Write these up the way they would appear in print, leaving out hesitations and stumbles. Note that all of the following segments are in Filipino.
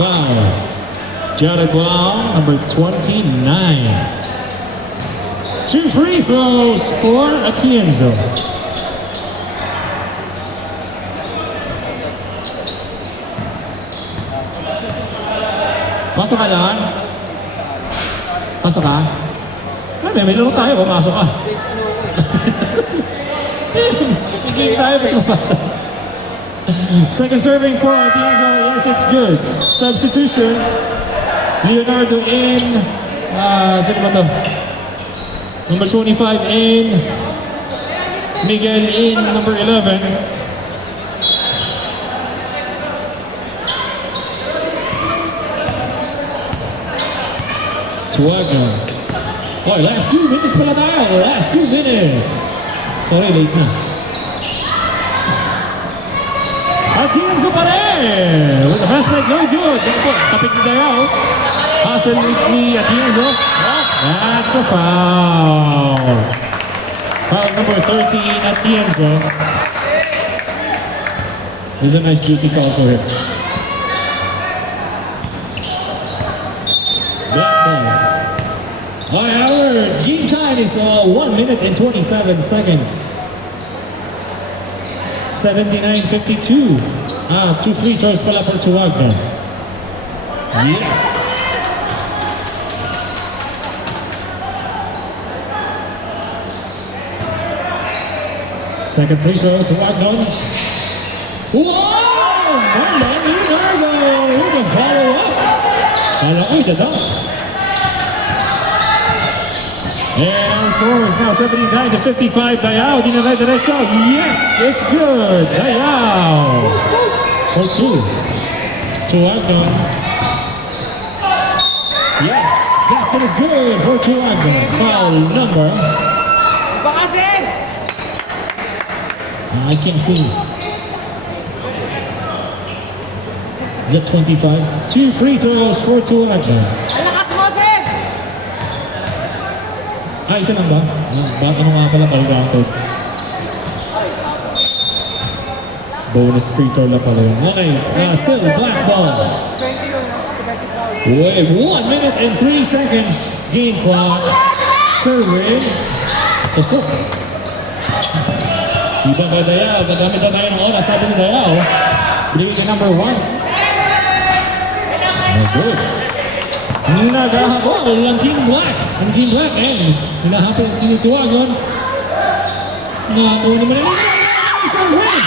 foul. Jared Brown, number 29. 2 free throws for Atienzo. Pasok ka lang? Pasok ka? Ay, may laro tayo, pumasok ka. Game tayo, may pumasok. Second serving for Atienzo, yes, it's good. Substitution, Leonardo in, sino ba to? Number 25 in, Miguel in, number 11. Tuaga. Oh, last 2 minutes pala tayo. Last 2 minutes. Sorry, late na. Atienzo pa rin. With the fast break, no good. Kapit ni Dayaw. Hustle ni Atienzo. Oh, that's a foul. Foul number 13, Atienzo. This is a nice duty call for him. Black ball. By Howard, game time is 1 minute and 27 seconds. 79-52. 2 free throws pala for Tuaga. Yes. Second free throw, Tuaga. Wow! Leonardo with a follow-up. Kala ko ito daw. And our score is now 79-55. Dayaw, dinare-diretso. Yes, it's good. Dayaw. For 2. Tuaga. Yeah, basket is good for Tuaga. Foul number. I can't see. Is that 25? 2 free throws for Tuaga. Isa lang ba? Ano nga pala all-rounded? Bonus free throw lang pala yun. Okay, still black ball. With 1 minute and 3 seconds game clock. Serving. Tusok. Iba kay Dayaw. Nagamit na tayo ng oras. Sabi ni Dayaw. Bigay ka number 1. No good. Nagahabol ang Team Black. Ang Team Black and hinahabol ang Team Tuaga. Nakuha naman nila. Serving!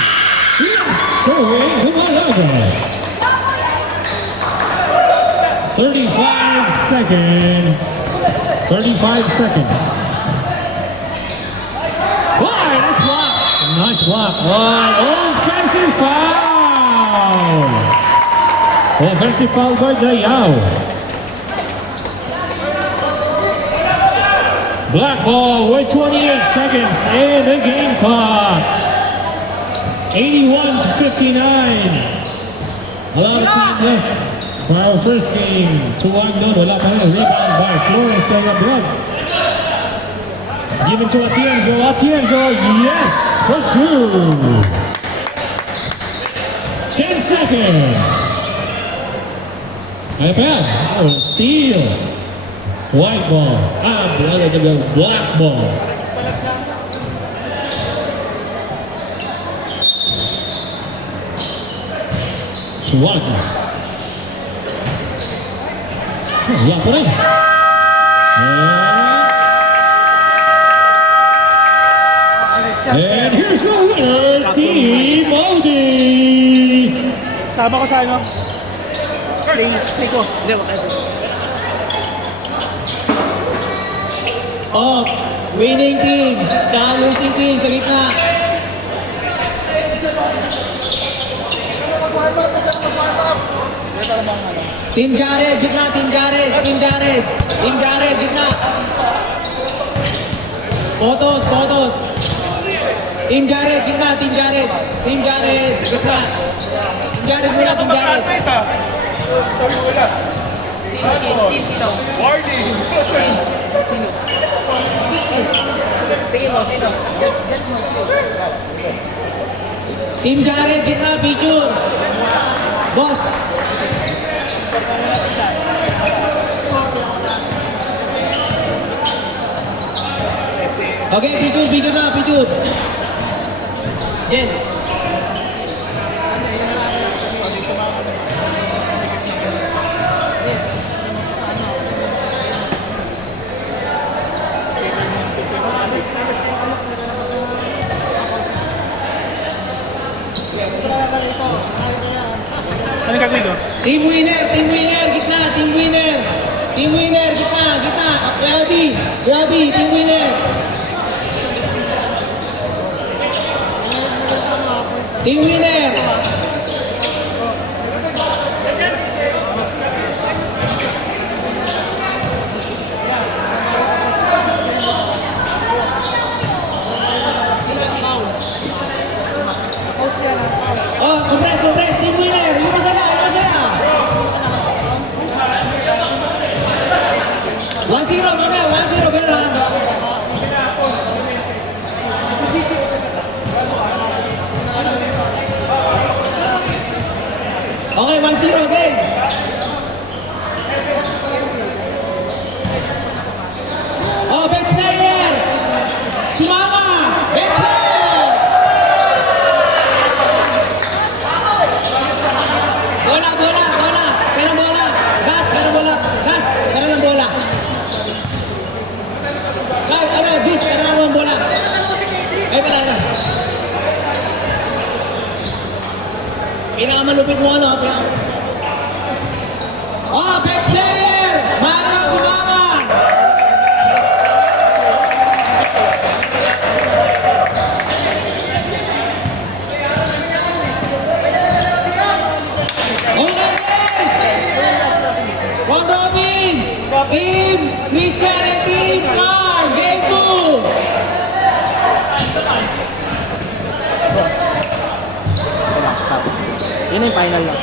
Yes! Serving! Humalaga! 35 seconds. 35 seconds. Why? Nice block. Nice block. Why? Offensive foul! Offensive foul by Dayaw. Black ball with 28 seconds in the game clock. 81-59. A lot of time left for our first game. Tuaga, wala pa rin. Rebound by Flores Dayaw. Given to Atienzo. Atienzo, yes, for 2. 10 seconds. Ayan, oh, steal. White ball. Black ball. Tuaga. Wala pa rin. And here's the winner, Team Odi. Sama ko sa ano? Play ko. Hindi, wag tayo. Oh, winning team, losing team sa gitna. Team Jared, gitna, Team Jared, Team Jared, Team Jared, gitna. Photos, photos. Team Jared, gitna, Team Jared, Team Jared, gitna. Team Jared muna, Team Jared. Warning! Team Jared, gitna, picture. Boss. Okay, picture na, picture. Jen. Ano gagawin ko? Team winner, gitna, team winner. Team winner, gitna. Ready, team winner. Team winner. Oh, compress, team winner. Yung masaya. 1-0, mamaya, 1-0, gano'n lang. Okay, 1-0, game. Oh, best player. Sumama, best player. Bola. Meron bola. Gas, meron ng bola. Kahit ano, Jules, meron ako ng bola. Ay, wala na. Pinakamalupit mo ano, Oh, best player! Mario Sumama! Okay, Ron Robin! Team Christian and Team Carl! Game 2! Stop. Yun na yung final lang.